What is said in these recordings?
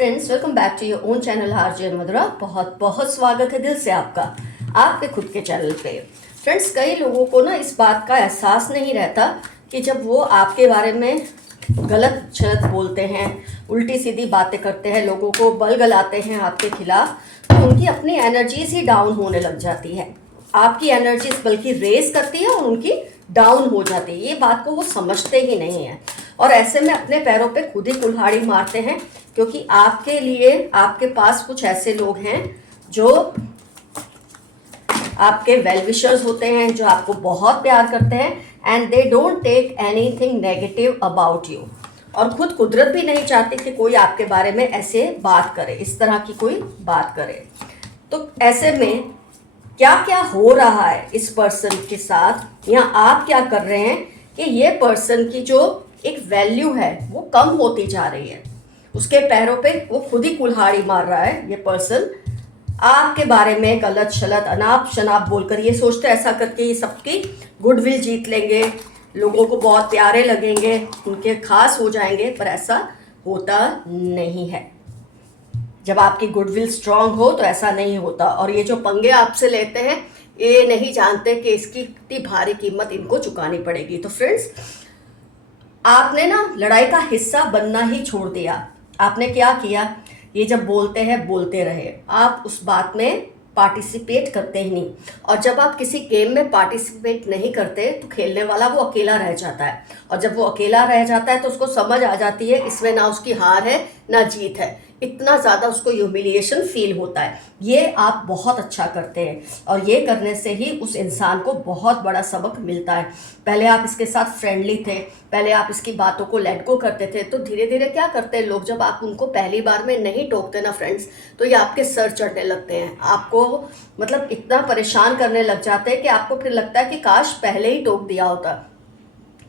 Friends, welcome back to your own channel RJ Madhura. बहुत बहुत स्वागत है दिल से आपका आपके खुद के चैनल पे। फ्रेंड्स, कई लोगों को ना इस बात का एहसास नहीं रहता कि जब वो आपके बारे में गलत शलत बोलते हैं, उल्टी सीधी बातें करते हैं, लोगों को बलगलाते हैं आपके खिलाफ, तो उनकी अपनी एनर्जीज ही डाउन होने लग जाती है। आपकी एनर्जीज बल्कि रेस करती है और उनकी डाउन हो जाती है। ये बात को वो समझते ही नहीं है और ऐसे में अपने पैरों पे खुद ही कुल्हाड़ी मारते हैं, क्योंकि आपके लिए आपके पास कुछ ऐसे लोग हैं जो आपके वेल विशर्स होते हैं, जो आपको बहुत प्यार करते हैं and they don't take anything negative about you. और खुद कुदरत भी नहीं चाहती कि कोई आपके बारे में ऐसे बात करे, इस तरह की कोई बात करे। तो ऐसे में क्या क्या हो रहा है इस पर्सन के साथ, या आप क्या कर रहे हैं कि ये पर्सन की जो एक वैल्यू है वो कम होती जा रही है। उसके पैरों पे वो खुद ही कुल्हाड़ी मार रहा है। ये पर्सन आपके बारे में गलत शलत अनाप शनाप बोलकर ये सोचते ऐसा करके ये सबकी गुडविल जीत लेंगे, लोगों को बहुत प्यारे लगेंगे, उनके खास हो जाएंगे, पर ऐसा होता नहीं है। जब आपकी गुडविल स्ट्रांग हो तो ऐसा नहीं होता। और ये जो पंगे आपसे लेते हैं, ये नहीं जानते कि इसकी कितनी भारी कीमत इनको चुकानी पड़ेगी। तो फ्रेंड्स, आपने ना लड़ाई का हिस्सा बनना ही छोड़ दिया। आपने क्या किया, ये जब बोलते हैं बोलते रहे, आप उस बात में पार्टिसिपेट करते ही नहीं। और जब आप किसी गेम में पार्टिसिपेट नहीं करते तो खेलने वाला वो अकेला रह जाता है, और जब वो अकेला रह जाता है तो उसको समझ आ जाती है इसमें ना उसकी हार है ना जीत है। इतना ज़्यादा उसको ह्यूमिलिएशन फील होता है। ये आप बहुत अच्छा करते हैं और ये करने से ही उस इंसान को बहुत बड़ा सबक मिलता है। पहले आप इसके साथ फ्रेंडली थे, पहले आप इसकी बातों को लेट गो करते थे, तो धीरे धीरे क्या करते हैं लोग, जब आप उनको पहली बार में नहीं टोकते ना फ्रेंड्स, तो ये आपके सर चढ़ने लगते हैं। आपको मतलब इतना परेशान करने लग जाते हैं कि आपको फिर लगता है कि काश पहले ही टोक दिया होता।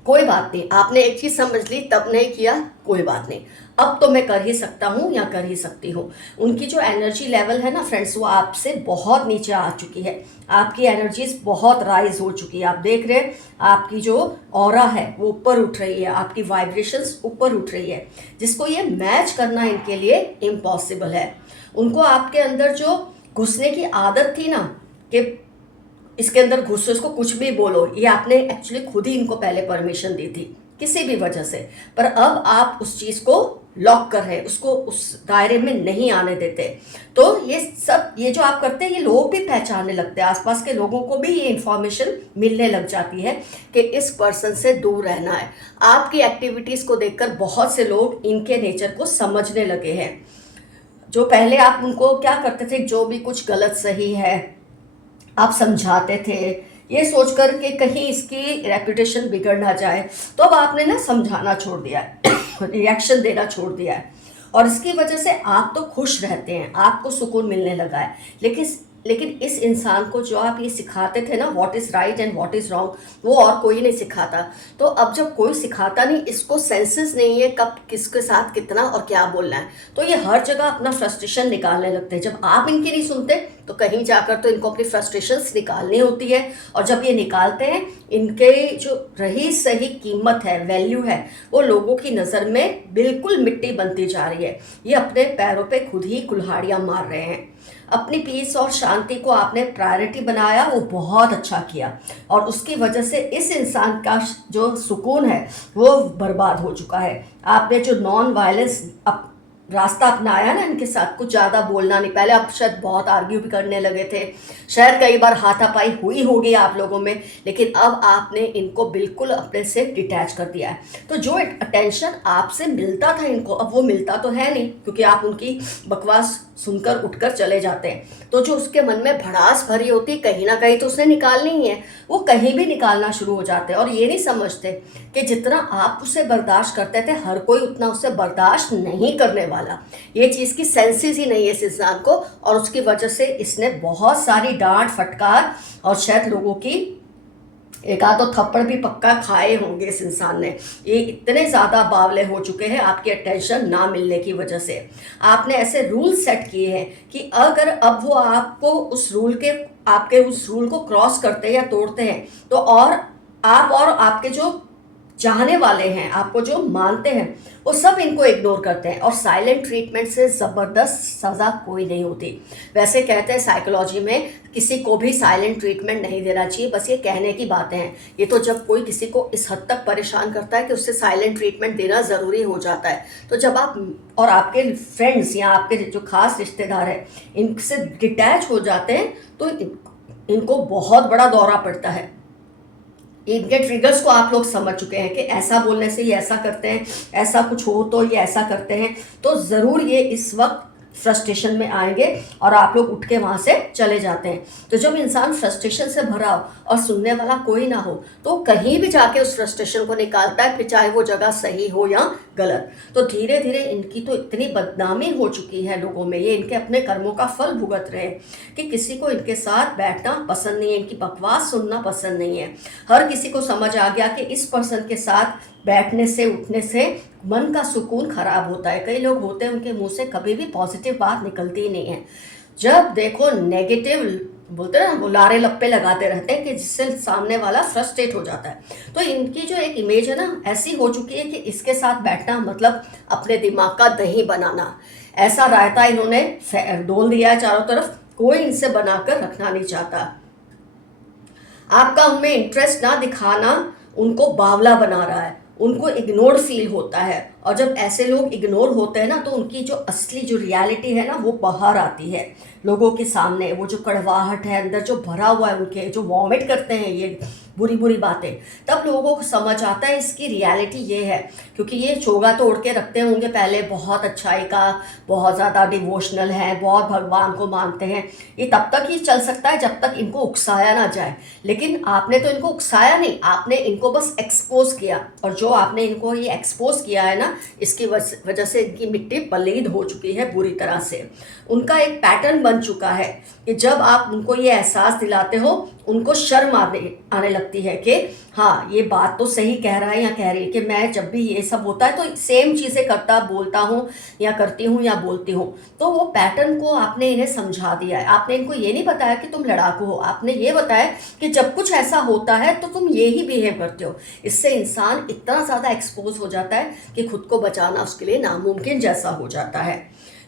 कोई बात नहीं, आपने एक चीज़ समझ ली, तब नहीं किया, कोई बात नहीं, अब तो मैं कर ही सकता हूँ या कर ही सकती हूँ। उनकी जो एनर्जी लेवल है ना फ्रेंड्स, वो आपसे बहुत नीचे आ चुकी है। आपकी एनर्जीज बहुत राइज हो चुकी है। आप देख रहे हैं आपकी जो ऑरा है वो ऊपर उठ रही है, आपकी वाइब्रेशंस ऊपर उठ रही है, जिसको ये मैच करना इनके लिए इम्पॉसिबल है। उनको आपके अंदर जो घुसने की आदत थी ना, कि इसके अंदर घुसो, इसको कुछ भी बोलो, ये आपने एक्चुअली खुद ही इनको पहले परमिशन दी थी किसी भी वजह से, पर अब आप उस चीज़ को लॉक कर रहे हैं, उसको उस दायरे में नहीं आने देते। तो ये सब ये जो आप करते हैं, ये लोग भी पहचानने लगते हैं, आसपास के लोगों को भी ये इन्फॉर्मेशन मिलने लग जाती है कि इस पर्सन से दूर रहना है। आपकी एक्टिविटीज़ को देखकर बहुत से लोग इनके नेचर को समझने लगे हैं। जो पहले आप उनको क्या करते थे, जो भी कुछ गलत सही है आप समझाते थे, ये सोचकर कि कहीं इसकी रेपुटेशन बिगड़ ना जाए, तो अब आपने ना समझाना छोड़ दिया है रिएक्शन देना छोड़ दिया है, और इसकी वजह से आप तो खुश रहते हैं, आपको सुकून मिलने लगा है। लेकिन इस इंसान को जो आप ये सिखाते थे ना, what is right and what is wrong, वो और कोई नहीं सिखाता। तो अब जब कोई सिखाता नहीं, इसको सेंसेस नहीं है कब किसके साथ कितना और क्या बोलना है, तो ये हर जगह अपना फ्रस्ट्रेशन निकालने लगते हैं। जब आप इनकी नहीं सुनते तो कहीं जाकर तो इनको अपनी फ्रस्ट्रेशंस निकालनी होती है, और जब ये निकालते हैं, इनके जो रही सही कीमत है, वैल्यू है, वो लोगों की नज़र में बिल्कुल मिट्टी बनती जा रही है। ये अपने पैरों पे खुद ही कुल्हाड़ियाँ मार रहे हैं। अपनी पीस और शांति को आपने प्रायोरिटी बनाया, वो बहुत अच्छा किया, और उसकी वजह से इस इंसान का जो सुकून है वो बर्बाद हो चुका है। आपने जो नॉन वायलेंस रास्ता अपनाया ना इनके साथ, कुछ ज़्यादा बोलना नहीं। पहले आप शायद बहुत आर्ग्यू भी करने लगे थे, शायद कई बार हाथापाई हुई होगी आप लोगों में, लेकिन अब आपने इनको बिल्कुल अपने से डिटैच कर दिया है। तो जो अटेंशन आपसे मिलता था इनको, अब वो मिलता तो है नहीं, क्योंकि आप उनकी बकवास सुनकर उठकर चले जाते हैं। तो जो उसके मन में भड़ास भरी होती, कहीं ना कहीं तो उसने निकालनी ही है, वो कहीं भी निकालना शुरू हो जाते हैं। और ये नहीं समझते कि जितना आप उसे बर्दाश्त करते थे, हर कोई उतना उसे बर्दाश्त नहीं करने वाला। ये चीज़ की सेंसेस ही नहीं है इस इंसान को, और उसकी वजह से इसने बहुत सारी डांट फटकार और शायद लोगों की एक आध तो थप्पड़ भी पक्का खाए होंगे इस इंसान ने। ये इतने ज़्यादा बावले हो चुके हैं आपकी अटेंशन ना मिलने की वजह से। आपने ऐसे रूल सेट किए हैं कि अगर अब वो आपको आपके उस रूल को क्रॉस करते हैं या तोड़ते हैं, तो और आप और आपके जो चाहने वाले हैं, आपको जो मानते हैं, वो सब इनको इग्नोर करते हैं। और साइलेंट ट्रीटमेंट से ज़बरदस्त सज़ा कोई नहीं होती। वैसे कहते हैं साइकोलॉजी में किसी को भी साइलेंट ट्रीटमेंट नहीं देना चाहिए, बस ये कहने की बातें हैं। ये तो जब कोई किसी को इस हद तक परेशान करता है कि उससे साइलेंट ट्रीटमेंट देना ज़रूरी हो जाता है। तो जब आप और आपके फ्रेंड्स या आपके जो खास रिश्तेदार हैं इनसे डिटैच हो जाते हैं तो इनको बहुत बड़ा दौरा पड़ता है। इनके ट्रिगर्स को आप लोग समझ चुके हैं कि ऐसा बोलने से ये ऐसा करते हैं, ऐसा कुछ हो तो ये ऐसा करते हैं। तो ज़रूर ये इस वक्त फ्रस्ट्रेशन में आएंगे और आप लोग उठ के वहाँ से चले जाते हैं। तो जब इंसान फ्रस्ट्रेशन से भरा हो और सुनने वाला कोई ना हो तो कहीं भी जाके उस फ्रस्ट्रेशन को निकालता है, फिर चाहे वो जगह सही हो या गलत। तो धीरे धीरे इनकी तो इतनी बदनामी हो चुकी है लोगों में, ये इनके अपने कर्मों का फल भुगत रहे हैं कि किसी को इनके साथ बैठना पसंद नहीं है, इनकी बकवास सुनना पसंद नहीं है। हर किसी को समझ आ गया कि इस पर्सन के साथ बैठने से उठने से मन का सुकून खराब होता है। कई लोग होते हैं उनके मुंह से कभी भी पॉजिटिव बात निकलती ही नहीं है। जब देखो नेगेटिव बोलते हैं ना, वो लारे लप्पे लगाते रहते हैं कि जिससे सामने वाला फ्रस्ट्रेट हो जाता है। तो इनकी जो एक इमेज है ना ऐसी हो चुकी है कि इसके साथ बैठना मतलब अपने दिमाग का दही बनाना। ऐसा रायता इन्होंने डोल दिया है चारों तरफ, कोई इनसे बनाकर रखना नहीं चाहता। आपका उनमें इंटरेस्ट ना दिखाना उनको बावला बना रहा है, उनको इग्नोर फील होता है। और जब ऐसे लोग इग्नोर होते हैं ना तो उनकी जो असली जो रियलिटी है ना वो बाहर आती है लोगों के सामने। वो जो कड़वाहट है अंदर जो भरा हुआ है, उनके जो वॉमिट करते हैं ये बुरी बुरी बातें, तब लोगों को समझ आता है इसकी रियलिटी ये है। क्योंकि ये चोगा तो ओढ़ के रखते होंगे पहले, बहुत अच्छाई का, बहुत ज़्यादा डिवोशनल है, बहुत भगवान को मानते हैं। ये तब तक ही चल सकता है जब तक इनको उकसाया ना जाए। लेकिन आपने तो इनको उकसाया नहीं, आपने इनको बस एक्सपोज किया। और जो आपने इनको ये एक्सपोज किया है ना इसकी वजह से इनकी मिट्टी पलीद हो चुकी है बुरी तरह से। उनका एक पैटर्न बन चुका है कि जब आप उनको ये एहसास दिलाते हो उनको शर्म आने लगती है कि हाँ ये बात तो सही कह रहा है या कह रही है, कि मैं जब भी ये सब होता है तो सेम चीज़ें करता बोलता हूँ या करती हूँ या बोलती हूँ। तो वो पैटर्न को आपने इन्हें समझा दिया है। आपने इनको ये नहीं बताया कि तुम लड़ाकू हो, आपने ये बताया कि जब कुछ ऐसा होता है तो तुम ये ही बिहेव करते हो। इससे इंसान इतना ज़्यादा एक्सपोज हो जाता है कि खुद को बचाना उसके लिए नामुमकिन जैसा हो जाता है।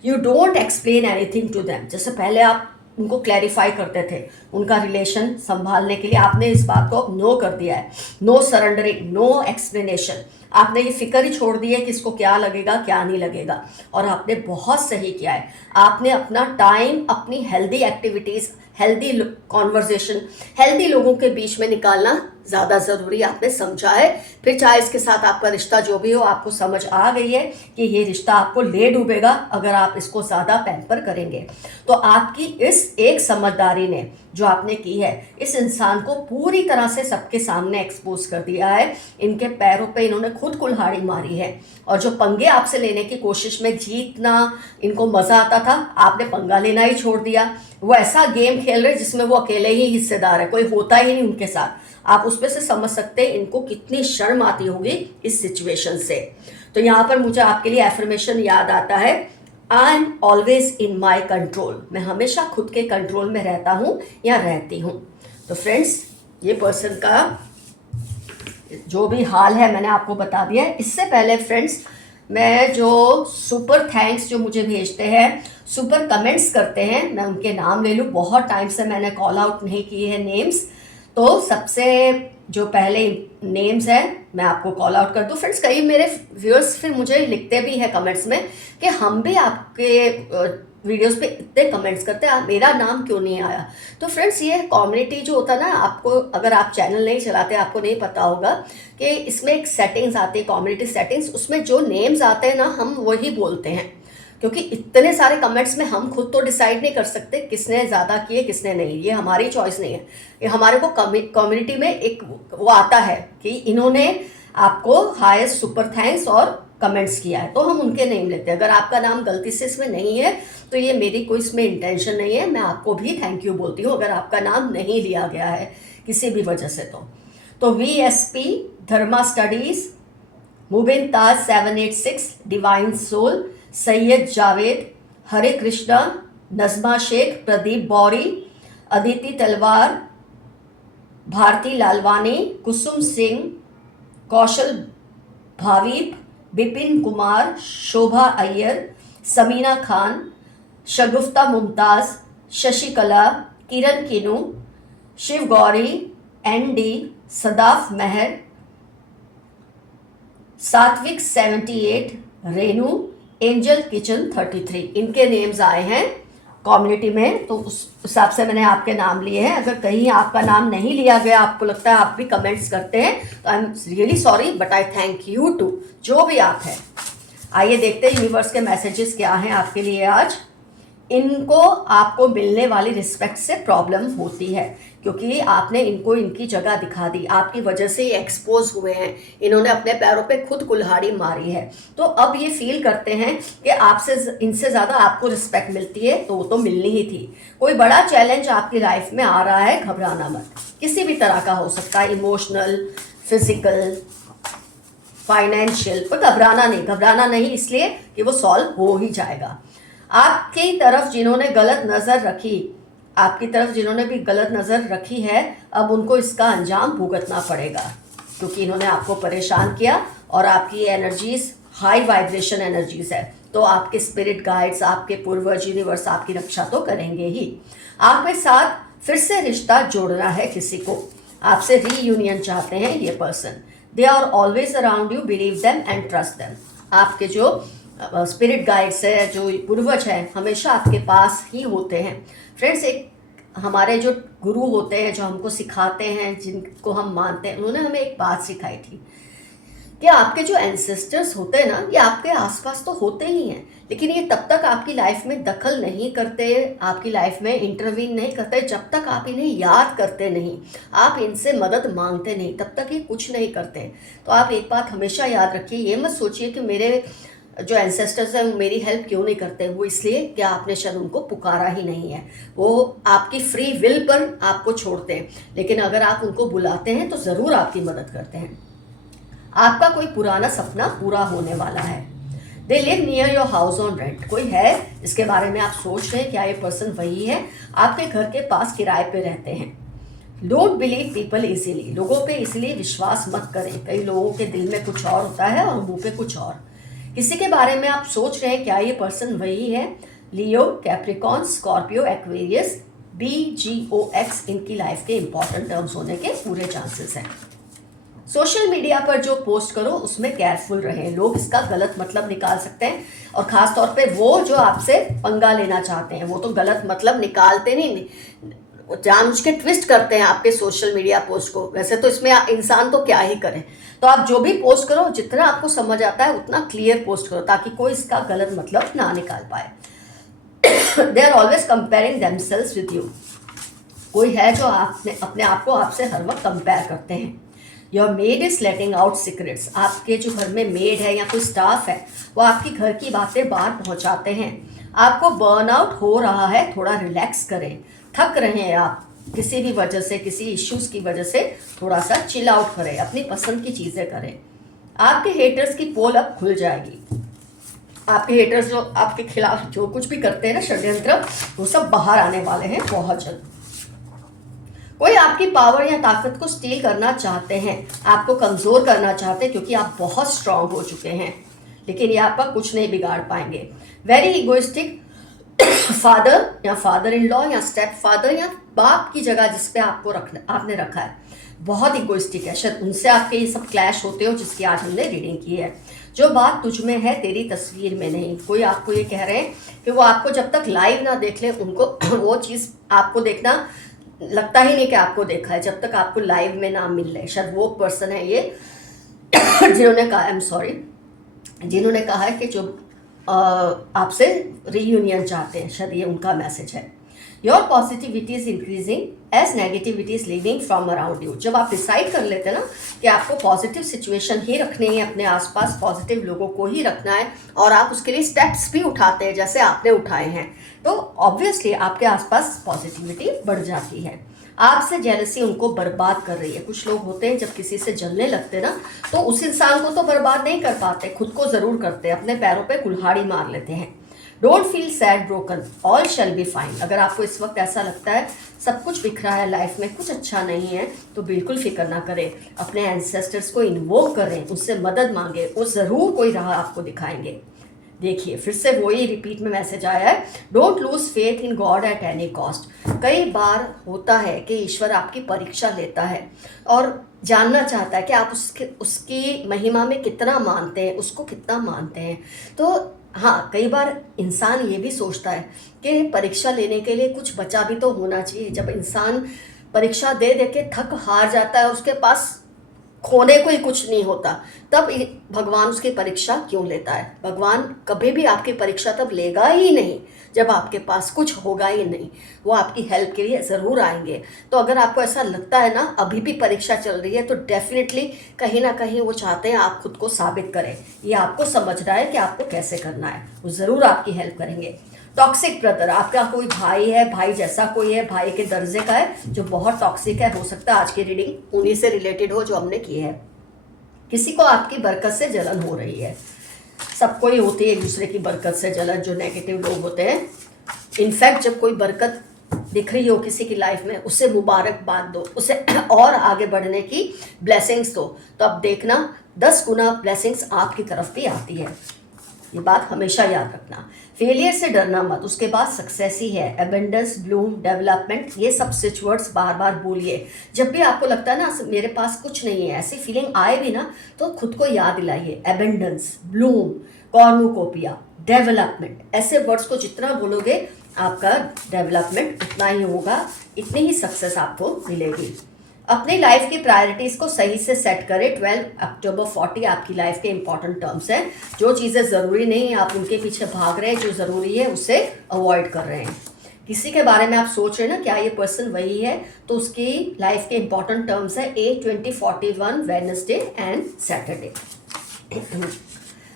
You don't explain anything to them. जैसे पहले आप उनको क्लैरिफाई करते थे, उनका रिलेशन संभालने के लिए आपने इस बात को अब नो कर दिया है। No surrendering, no explanation. आपने ये फिक्र ही छोड़ दी है कि इसको क्या लगेगा क्या नहीं लगेगा। और आपने बहुत सही किया है, आपने अपना टाइम अपनी healthy activities, healthy conversation, healthy लोगों के बीच में निकालना ज़्यादा ज़रूरी आपने समझा है। फिर चाहे इसके साथ आपका रिश्ता जो भी हो, आपको समझ आ गई है कि ये रिश्ता आपको ले डूबेगा अगर आप इसको ज़्यादा पैम्पर करेंगे। तो आपकी इस एक समझदारी ने जो आपने की है इस इंसान को पूरी तरह से सबके सामने एक्सपोज कर दिया है। इनके पैरों पे इन्होंने खुद कुल्हाड़ी मारी है। और जो पंगे आपसे लेने की कोशिश में जीतना इनको मज़ा आता था, आपने पंगा लेना ही छोड़ दिया। वो ऐसा गेम खेल रहे जिसमें वो अकेले ही हिस्सेदार है, कोई होता ही नहीं उनके साथ। आप उसमें से समझ सकते हैं इनको कितनी शर्म आती होगी इस सिचुएशन से। तो यहाँ पर मुझे आपके लिए एफर्मेशन याद आता है, I am always in my control. मैं हमेशा खुद के कंट्रोल में रहता हूँ या रहती हूँ। तो फ्रेंड्स ये पर्सन का जो भी हाल है मैंने आपको बता दिया है। इससे पहले फ्रेंड्स मैं जो सुपर थैंक्स जो मुझे भेजते हैं, सुपर कमेंट्स करते हैं, मैं उनके नाम ले लूँ। बहुत टाइम से मैंने कॉल आउट नहीं किए हैं नेम्स, तो सबसे जो पहले नेम्स हैं मैं आपको कॉल आउट कर दूं। फ्रेंड्स कई मेरे व्यूअर्स फिर मुझे लिखते भी हैं कमेंट्स में कि हम भी आपके वीडियोस पे इतने कमेंट्स करते हैं, मेरा नाम क्यों नहीं आया। तो फ्रेंड्स ये कम्युनिटी जो होता है ना, आपको अगर आप चैनल नहीं चलाते आपको नहीं पता होगा कि इसमें एक सेटिंग्स आती है, कम्युनिटी सेटिंग्स। उसमें जो नेम्स आते हैं ना हम वही बोलते हैं, क्योंकि इतने सारे कमेंट्स में हम खुद तो डिसाइड नहीं कर सकते किसने ज़्यादा किए किसने नहीं। ये हमारी चॉइस नहीं है, ये हमारे को कम्युनिटी में एक वो आता है कि इन्होंने आपको हाईएस्ट सुपर थैंक्स और कमेंट्स किया है, तो हम उनके नेम लेते हैं। अगर आपका नाम गलती से इसमें नहीं है तो ये मेरी कोई इसमें इंटेंशन नहीं है, मैं आपको भी थैंक यू बोलती हूँ अगर आपका नाम नहीं लिया गया है किसी भी वजह से। तो VSP, धर्मा स्टडीज़, मुबिन ताज 786, डिवाइन सोल, सैयद जावेद, हरे कृष्णा, नज़मा शेख, प्रदीप बौरी, अदिति तलवार, भारती लालवानी, कुसुम सिंह, कौशल भावीप, बिपिन कुमार, शोभा अय्यर, समीना खान, शगुफ्ता मुमताज़, शशिकला, किरण किनू, शिव गौरी, एनडी, सदाफ मेहर, सात्विक 78, रेनू, एंजल किचन 33, इनके नेम्स आए हैं कम्युनिटी में। तो उस हिसाब से मैंने आपके नाम लिए हैं। अगर कहीं आपका नाम नहीं लिया गया, आपको लगता है आप भी कमेंट्स करते हैं, तो I am really sorry, but I thank you too, जो भी आप हैं। आइए देखते हैं यूनिवर्स के मैसेजेस क्या हैं आपके लिए आज। इनको आपको मिलने वाली रिस्पेक्ट से प्रॉब्लम होती है, क्योंकि आपने इनको इनकी जगह दिखा दी, आपकी वजह से ये एक्सपोज हुए हैं, इन्होंने अपने पैरों पे खुद कुल्हाड़ी मारी है। तो अब ये फील करते हैं कि आपसे इनसे ज़्यादा आपको रिस्पेक्ट मिलती है, तो वो तो मिलनी ही थी। कोई बड़ा चैलेंज आपकी लाइफ में आ रहा है, घबराना मत, किसी भी तरह का हो सकता है, इमोशनल, फिजिकल, फाइनेंशियल, पर घबराना नहीं इसलिए कि वो सॉल्व हो ही जाएगा। आपकी तरफ जिन्होंने गलत नज़र रखी, आपकी तरफ जिन्होंने भी गलत नज़र रखी है, अब उनको इसका अंजाम भुगतना पड़ेगा, क्योंकि इन्होंने आपको परेशान किया और आपकी एनर्जीज हाई वाइब्रेशन एनर्जीज है। तो आपके स्पिरिट गाइड्स, आपके पूर्वज, यूनिवर्स आपकी रक्षा तो करेंगे ही। आपके साथ फिर से रिश्ता जोड़ना है किसी को, आपसे रीयूनियन चाहते हैं ये person. They are always around you, believe them and trust them. आपके जो स्पिरिट गाइड्स है, जो पूर्वज हैं, हमेशा आपके पास ही होते हैं। फ्रेंड्स, एक हमारे जो गुरु होते हैं, जो हमको सिखाते हैं, जिनको हम मानते हैं, उन्होंने हमें एक बात सिखाई थी कि आपके जो एंसेस्टर्स होते हैं ना, ये आपके आसपास तो होते ही हैं, लेकिन ये तब तक आपकी लाइफ में दखल नहीं करते, आपकी लाइफ में इंटरवीन नहीं करते, जब तक आप इन्हें याद करते नहीं, आप इनसे मदद मांगते नहीं, तब तक ये कुछ नहीं करते। तो आप एक बात हमेशा याद रखिए, ये मत सोचिए कि मेरे जो एंसेस्टर्स हैं वो मेरी हेल्प क्यों नहीं करते। वो इसलिए कि आपने शायद उनको पुकारा ही नहीं है, वो आपकी फ्री विल पर आपको छोड़ते हैं, लेकिन अगर आप उनको बुलाते हैं तो ज़रूर आपकी मदद करते हैं। आपका कोई पुराना सपना पूरा होने वाला है। They live near your house on rent, कोई है इसके बारे में आप सोच रहे हैं, क्या ये पर्सन वही है? आपके घर के पास किराए पे रहते हैं। डोंट बिलीव पीपल इजीली, लोगों पे इसलिए विश्वास मत करें, कई लोगों के दिल में कुछ और होता है और मुंह पे कुछ और। किसी के बारे में आप सोच रहे हैं, क्या ये पर्सन वही है? लियो, कैप्रिकॉन, स्कॉर्पियो, एक्वेरियस, BGOX इनकी लाइफ के इंपॉर्टेंट टर्म्स होने के पूरे चांसेस हैं। सोशल मीडिया पर जो पोस्ट करो उसमें केयरफुल रहें, लोग इसका गलत मतलब निकाल सकते हैं, और ख़ास तौर पे वो जो आपसे पंगा लेना चाहते हैं, वो तो गलत मतलब निकालते नहीं, जानबूझ के ट्विस्ट करते हैं आपके सोशल मीडिया पोस्ट को। वैसे तो इसमें इंसान तो क्या ही करे, तो आप जो भी पोस्ट करो, जितना आपको समझ आता है उतना क्लियर पोस्ट करो, ताकि कोई इसका गलत मतलब ना निकाल पाए। They are always comparing themselves with you, कोई है जो अपने आप को आपसे हर वक्त कंपेयर करते हैं। Your made is letting out secrets, आपके जो घर में मेड है या कोई स्टाफ है, वो आपकी घर की बातें बाहर पहुंचाते हैं। आपको बर्नआउट हो रहा है, थोड़ा रिलैक्स करें। थक रहे हैं आप किसी भी वजह से, किसी इश्यूज की वजह से, थोड़ा सा चिल आउट करें, अपनी पसंद की चीज़ें करें। आपके हेटर्स की पोल अब खुल जाएगी। आपके हेटर्स जो आपके खिलाफ जो कुछ भी करते हैं ना, षड्यंत्र, वो सब बाहर आने वाले हैं बहुत जल्द। कोई आपकी पावर या ताकत को स्टील करना चाहते हैं, आपको कमज़ोर करना चाहते हैं, क्योंकि आप बहुत स्ट्रांग हो चुके हैं, लेकिन ये आपका कुछ नहीं बिगाड़ पाएंगे। वेरी इगोइस्टिक फादर या फादर इन लॉ या स्टेप फादर या बाप की जगह जिस पे आपने रखा है, बहुत इगोइस्टिक है। शायद उनसे आपके ये सब क्लैश होते हो, जिसकी आज हमने रीडिंग की है। जो बात तुझ में है तेरी तस्वीर में नहीं, कोई आपको ये कह रहे हैं कि वो आपको जब तक लाइव ना देख ले, उनको वो चीज़ आपको देखना लगता ही नहीं कि आपको देखा है, जब तक आपको लाइव में ना मिल रहे। शायद वो पर्सन है ये जिन्होंने कहा, आई एम सॉरी, जिन्होंने कहा है कि जो आपसे रीयूनियन चाहते हैं, शायद ये उनका मैसेज है। Your positivity is increasing as negativity is leaving from around you. जब आप डिसाइड कर लेते हैं ना कि आपको पॉजिटिव सिचुएशन ही रखनी है, अपने आसपास पॉजिटिव लोगों को ही रखना है, और आप उसके लिए स्टेप्स भी उठाते हैं जैसे आपने उठाए हैं, तो ऑब्वियसली आपके आसपास पॉजिटिविटी बढ़ जाती है। आपसे जेलसी उनको बर्बाद कर रही है। कुछ लोग होते हैं जब किसी से जलने लगते ना, तो उस इंसान को तो बर्बाद नहीं कर पाते, खुद को ज़रूर करते हैं, अपने पैरों पे कुल्हाड़ी मार लेते हैं। Don't feel sad broken, all shall be fine. अगर आपको इस वक्त ऐसा लगता है सब कुछ बिखरा है लाइफ में, कुछ अच्छा नहीं है, तो बिल्कुल फिक्र ना करें। अपने एंसेस्टर्स को इन्वोक करें, उससे मदद मांगे, वो ज़रूर कोई राह आपको दिखाएंगे। देखिए फिर से वही रिपीट में मैसेज आया है, don't lose faith in God at any cost. कई बार होता है कि ईश्वर आपकी परीक्षा लेता है और जानना चाहता है कि आप उसकी महिमा में कितना मानते हैं, उसको कितना मानते हैं। तो हाँ, कई बार इंसान ये भी सोचता है कि परीक्षा लेने के लिए कुछ बचा भी तो होना चाहिए। जब इंसान परीक्षा दे दे के थक हार जाता है, उसके पास खोने को ही कुछ नहीं होता, तब भगवान उसकी परीक्षा क्यों लेता है? भगवान कभी भी आपकी परीक्षा तब लेगा ही नहीं जब आपके पास कुछ होगा ही नहीं। वो आपकी हेल्प के लिए ज़रूर आएंगे। तो अगर आपको ऐसा लगता है ना अभी भी परीक्षा चल रही है, तो डेफिनेटली कहीं ना कहीं वो चाहते हैं आप खुद को साबित करें। ये आपको समझ रहा है कि आपको कैसे करना है, वो ज़रूर आपकी हेल्प करेंगे। टॉक्सिक ब्रदर, आपका कोई भाई है, भाई जैसा कोई है, भाई के दर्जे का है जो बहुत टॉक्सिक है। हो सकता है आज की रीडिंग उन्हीं से रिलेटेड हो जो हमने की है। किसी को आपकी बरकत से जलन हो रही है। सबको ही होती है एक दूसरे की बरकत से जलन, जो नेगेटिव लोग होते हैं। इनफैक्ट जब कोई बरकत दिख रही हो किसी की लाइफ में, उसे मुबारकबाद दो, उसे और आगे बढ़ने की ब्लेसिंग्स दो, तो अब देखना 10 गुना ब्लेसिंग्स आपकी तरफ भी आती है। ये बात हमेशा याद रखना। फेलियर से डरना मत, उसके बाद सक्सेस ही है। एबेंडेंस, ब्लूम, डेवलपमेंट, ये सब स्विच वर्ड्स बार बार बोलिए। जब भी आपको लगता है ना मेरे पास कुछ नहीं है, ऐसी फीलिंग आए भी ना, तो खुद को याद दिलाइए एबेंडेंस, ब्लूम, कॉर्नुकोपिया, डेवलपमेंट। ऐसे वर्ड्स को जितना बोलोगे आपका डेवलपमेंट उतना ही होगा, इतनी ही सक्सेस आपको मिलेगी। अपनी लाइफ की प्रायोरिटीज़ को सही से सेट करें। 12 अक्टूबर 40 आपकी लाइफ के इंपॉर्टेंट टर्म्स हैं। जो चीज़ें ज़रूरी नहीं है आप उनके पीछे भाग रहे हैं, जो ज़रूरी है उसे अवॉइड कर रहे हैं। किसी के बारे में आप सोच रहे हैं ना क्या ये पर्सन वही है, तो उसकी लाइफ के इंपॉर्टेंट टर्म्स है 8, 20, 41, Wednesday and Saturday.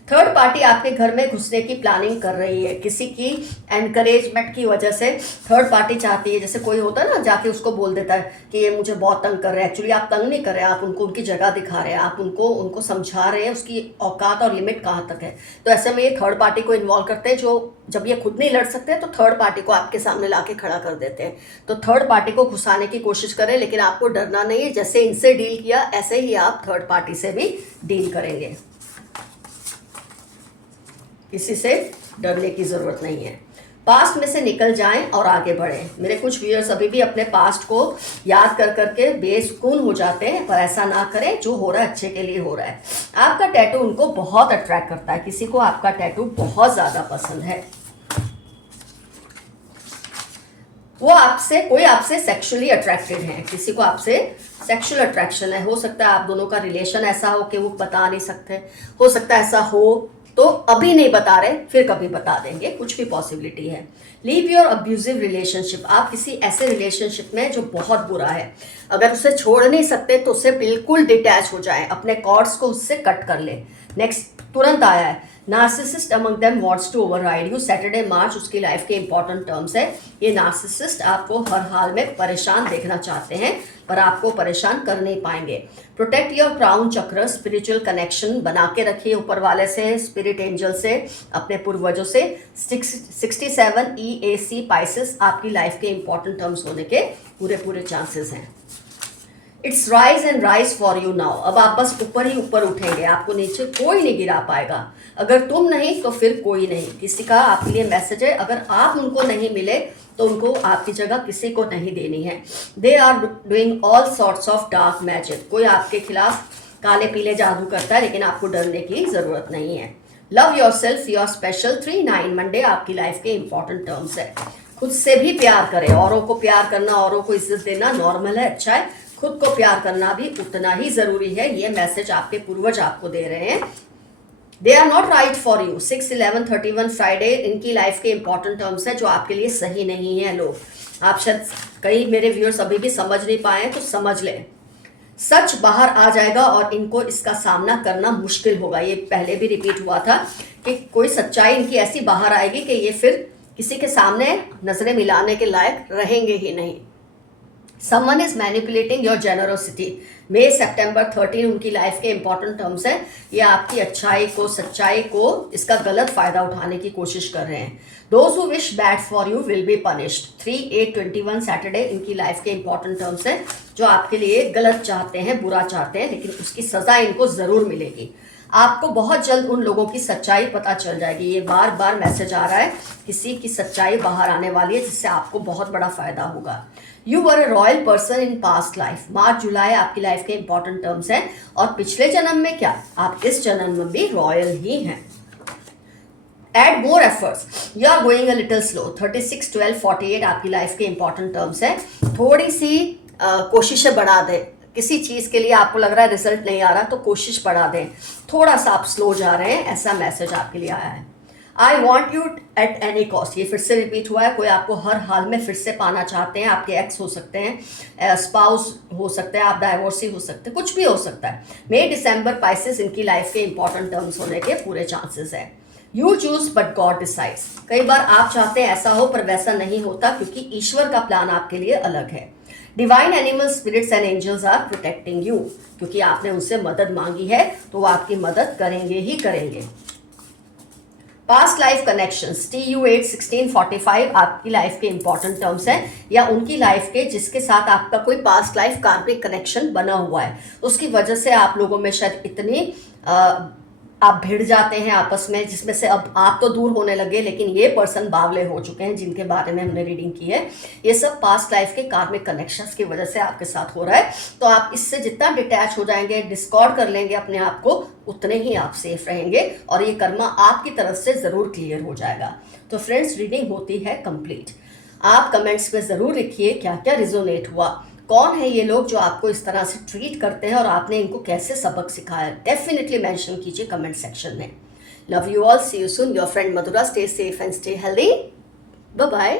Third party आपके घर में घुसने की प्लानिंग कर रही है। किसी की एनकरेजमेंट की वजह से थर्ड पार्टी चाहती है, जैसे कोई होता है ना जाके उसको बोल देता है कि ये मुझे बहुत तंग कर रहे हैं। एक्चुअली आप तंग नहीं कर रहे हैं, आप उनको उनकी जगह दिखा रहे हैं, आप उनको समझा रहे हैं उसकी औकात और लिमिट कहाँ तक है। तो ऐसे में ये थर्ड पार्टी को इन्वॉल्व करते हैं, जो जब ये खुद नहीं लड़ सकते तो थर्ड पार्टी को आपके सामने ला के खड़ा कर देते हैं। तो थर्ड पार्टी को घुसाने की कोशिश करें, लेकिन आपको डरना नहीं है। जैसे इनसे डील किया ऐसे ही आप थर्ड पार्टी से भी डील करेंगे। किसी से डरने की ज़रूरत नहीं है। पास्ट में से निकल जाएं और आगे बढ़ें। मेरे कुछ व्यूअर्स अभी भी अपने पास्ट को याद कर करके बेसुकून हो जाते हैं, पर ऐसा ना करें। जो हो रहा है अच्छे के लिए हो रहा है। आपका टैटू उनको बहुत अट्रैक्ट करता है। किसी को आपका टैटू बहुत ज़्यादा पसंद है। वो कोई आपसे सेक्सुअली अट्रैक्टेड है। किसी को आपसे सेक्सुअल अट्रैक्शन है। हो सकता है आप दोनों का रिलेशन ऐसा हो कि वो बता नहीं सकते, हो सकता है ऐसा हो तो अभी नहीं बता रहे, फिर कभी बता देंगे, कुछ भी पॉसिबिलिटी है। लीव योर अब्यूजिव रिलेशनशिप, आप किसी ऐसे रिलेशनशिप में जो बहुत बुरा है, अगर उसे छोड़ नहीं सकते तो उससे बिल्कुल डिटैच हो जाए, अपने कॉर्ड्स को उससे कट कर ले। नेक्स्ट तुरंत आया है, narcissist among them wants to override you. Saturday मार्च उसकी लाइफ के इंपॉर्टेंट टर्म्स है। ये नार्सिसिस्ट आपको हर हाल में परेशान देखना चाहते हैं, पर आपको परेशान कर नहीं पाएंगे। प्रोटेक्ट योर क्राउन चक्र, स्पिरिचुअल कनेक्शन बना के रखिए ऊपर वाले से, स्पिरिट एंजल से, अपने पूर्वजों से। 67 EAC पाइसेस आपकी लाइफ के इंपॉर्टेंट टर्म्स होने के पूरे चांसेस हैं। It's rise and rise for you now. अब आप बस ऊपर ही ऊपर उठेंगे, आपको नीचे कोई नहीं गिरा पाएगा। अगर तुम नहीं तो फिर कोई नहीं। किसी का आपके लिए मैसेज है, अगर आप उनको नहीं मिले तो उनको आपकी जगह किसी को नहीं देनी है। They are doing all sorts of dark magic. कोई आपके खिलाफ काले पीले जादू करता है, लेकिन आपको डरने की ज़रूरत नहीं है। Love your self, your special. 3-9 Monday आपकी लाइफ के इंपॉर्टेंट टर्म्स है। खुद से भी प्यार करें। औरों को प्यार करना, औरों को इज्जत देना नॉर्मल है, अच्छा है। खुद को प्यार करना भी उतना ही ज़रूरी है। ये मैसेज आपके पूर्वज आपको दे रहे हैं। They are not right for you. 6-11-31 Friday इनकी लाइफ के इंपॉर्टेंट टर्म्स है जो आपके लिए सही नहीं है। लोग आप शायद कई मेरे व्यूअर्स अभी भी समझ नहीं पाए, तो समझ लें। सच बाहर आ जाएगा और इनको इसका सामना करना मुश्किल होगा। ये पहले भी रिपीट हुआ था कि कोई सच्चाई इनकी ऐसी बाहर आएगी कि ये फिर किसी के सामने नजरें मिलाने के लायक रहेंगे ही नहीं। Someone is manipulating your generosity. मई सितंबर 13 उनकी लाइफ के इंपॉर्टेंट टर्म्स हैं। ये आपकी अच्छाई को, सच्चाई को, इसका गलत फायदा उठाने की कोशिश कर रहे हैं। Those who wish bad for you will be punished. 3/8/21 Saturday इनकी लाइफ के इंपॉर्टेंट टर्म्स हैं, जो आपके लिए गलत चाहते हैं, बुरा चाहते हैं, लेकिन उसकी सजा इनको जरूर मिलेगी। आपको बहुत जल्द उन लोगों की सच्चाई पता चल जाएगी। ये बार बार मैसेज आ रहा है, किसी की सच्चाई बाहर आने वाली है जिससे आपको बहुत बड़ा फायदा होगा। You were a royal person in past life. मार्च जुलाई आपकी लाइफ के इंपॉर्टेंट टर्म्स हैं, और पिछले जन्म में क्या, आप इस जन्म में भी रॉयल ही हैं। Add more efforts, you are going a little slow. 36/12/48 आपकी लाइफ के इंपॉर्टेंट टर्म्स हैं। थोड़ी सी कोशिशें बढ़ा दें। किसी चीज़ के लिए आपको लग रहा है रिजल्ट नहीं आ रहा, तो कोशिश बढ़ा दें। थोड़ा सा आप स्लो जा रहे हैं, ऐसा मैसेज आपके लिए आया है। I want you at any cost, ये फिर से रिपीट हुआ है। कोई आपको हर हाल में फिर से पाना चाहते हैं। आपके एक्स हो सकते हैं, स्पाउस हो सकते हैं, आप डाइवोर्सी हो सकते हैं, कुछ भी हो सकता है। मई दिसंबर पाइसेस इनकी लाइफ के इंपॉर्टेंट टर्म्स होने के पूरे चांसेस है। You choose but God decides. कई बार आप चाहते हैं ऐसा हो, पर वैसा नहीं होता, क्योंकि ईश्वर का प्लान आपके लिए अलग है। Divine animal spirits and angels are protecting you, क्योंकि आपने उनसे मदद मांगी है तो वो आपकी मदद करेंगे ही करेंगे। पास्ट लाइफ कनेक्शंस, TU8/16/45 आपकी लाइफ के इंपॉर्टेंट टर्म्स हैं, या उनकी लाइफ के जिसके साथ आपका कोई पास्ट लाइफ कार्मिक कनेक्शन बना हुआ है। उसकी वजह से आप लोगों में शायद इतनी आप भिड़ जाते हैं आपस में, जिसमें से अब आप तो दूर होने लगे, लेकिन ये पर्सन बावले हो चुके हैं जिनके बारे में हमने रीडिंग की है। ये सब पास्ट लाइफ के कार्मिक कनेक्शंस की वजह से आपके साथ हो रहा है। तो आप इससे जितना डिटैच हो जाएंगे, डिस्कॉर्ड कर लेंगे अपने आप को, उतने ही आप सेफ रहेंगे, और ये कर्मा आपकी तरफ से ज़रूर क्लियर हो जाएगा। तो फ्रेंड्स, रीडिंग होती है कंप्लीट। आप कमेंट्स में ज़रूर लिखिए क्या क्या रिजोनेट हुआ, कौन है ये लोग जो आपको इस तरह से ट्रीट करते हैं, और आपने इनको कैसे सबक सिखाया। डेफिनेटली मेंशन कीजिए कमेंट सेक्शन में। Love you all, see you soon, your friend Madhura. Stay safe and stay healthy. Bye bye.